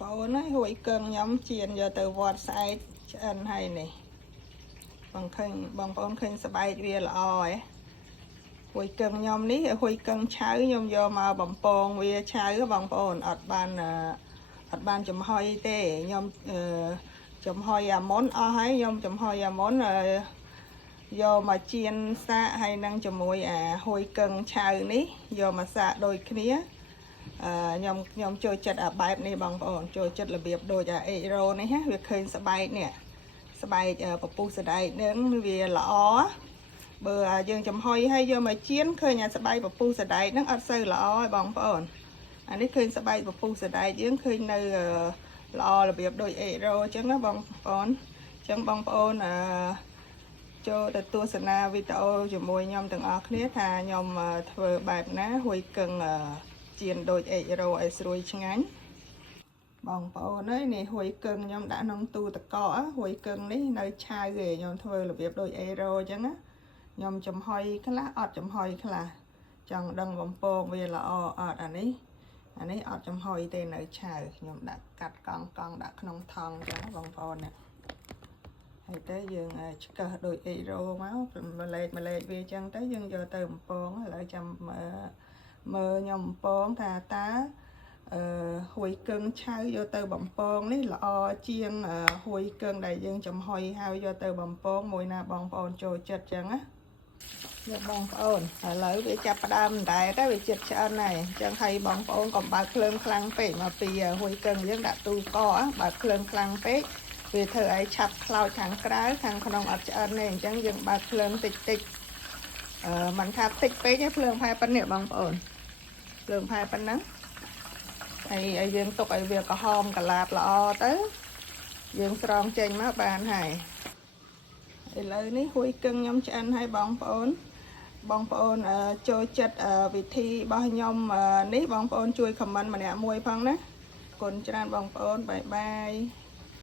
ប្អូនហើយហួយគឹងខ្ញុំជៀនយកទៅវត្តស្អែកឆ្អិនហើយនេះបងប្អូនឃើញស្បែកវាល្អហ៎ហួយគឹងខ្ញុំនេះហួយគឹងឆៅខ្ញុំយកមកបំពងវាឆៅបងប្អូនអត់បានចំហុយទេខ្ញុំចំហុយអាមុនអស់ហើយខ្ញុំចំហុយអាមុនយកមកជៀនសាកហើយនឹងជាមួយអាហួយគឹងឆៅនេះយកមកសាកដូចគ្នាខ្ញុំចូលចិត្តអាបែបនេះបងប្អូនចូលចិត្តរបៀបដូចអាអេរ៉ូនេះហ៎វាឃើញស្បែកនេះស្បែកពពុះស្ដែកនឹងវាល្អបើយើងចំហុយហើយយកមកជៀនឃើញអាស្បែកពពុះស្ដែកនឹងអត់សូវល្អទេបងប្អូនអានេះឃើញស្បែកពពុះស្ដែកយើងឃើញនៅល្អរបៀបដូចអេរ៉ូអញ្ចឹងណាបងប្អូនអញ្ចឹងបងប្អូនចូលទៅទស្សនាវីដេអូជាមួយខ្ញុំទាំងអស់គ្នាថាខ្ញុំធ្វើបែបណាហួយគឹងជៀនដូចអេរ៉ូឲ្យស្រួយឆ្ងាញ់បងប្អូនអើយនេះហួយគឹងខ្ញុំដាក់ក្នុងទូទឹកកកហួយគឹងនេះនៅឆៅទេខ្ញុំធ្វើរបៀបដូចអេរ៉ូអញ្ចឹងណាខ្ញុំចំហុយខ្លះអត់ចំហុយខ្លះចង់ដឹងបំពងវាល្អអត់អានេះអត់ចំហុយទេនៅឆៅខ្ញុំដាក់កាត់កង់ដាក់ក្នុងថង់អញ្ចឹងបងប្អូនណាហើយទៅយើងឆ្កឹះដូចអេរ៉ូមកម្លេចវាអញ្ចឹងទៅយើងយកទៅបំពងឥឡូវចាំមើលខ្ញុំបំពងថាតើហួយគឹងឆៅយកទៅបំពងនេះល្អជាងហួយគឹងដែលយើងចំហុយហើយយកទៅបំពងមួយណាបងប្អូនចូលចិត្តចឹងណាយកបងប្អូនឥឡូវវាចាប់ផ្ដើមដែរតែវាចិត្តឆ្អិនហើយអញ្ចឹងហើយបងប្អូនកុំបើកភ្លើងខ្លាំងពេកមកពីហួយគឹងយើងដាក់ទូកបើកភ្លើងខ្លាំងពេកវាធ្វើឲ្យឆាប់ខ្លោចខាងក្រៅខាងក្នុងអត់ឆ្អិនទេអញ្ចឹងយើងបើកភ្លើងតិចមិនថាតិចពេកទេភ្លើងផែប៉ុណ្ណេះបងប្អូនភ្លើងផែប៉ុណ្ណឹងហើយយើងទុកឲ្យវាក្រហមកលាបល្អទៅយើងស្រង់ចេញមកបានហើយឥឡូវនេះហួយគឹងខ្ញុំឆ្អិនហើយបងប្អូនចូលចិត្តវិធីរបស់ខ្ញុំនេះបងប្អូនជួយខមមិនម្នាក់មួយផងណាគុណច្រើនបងប្អូនបាយបាយ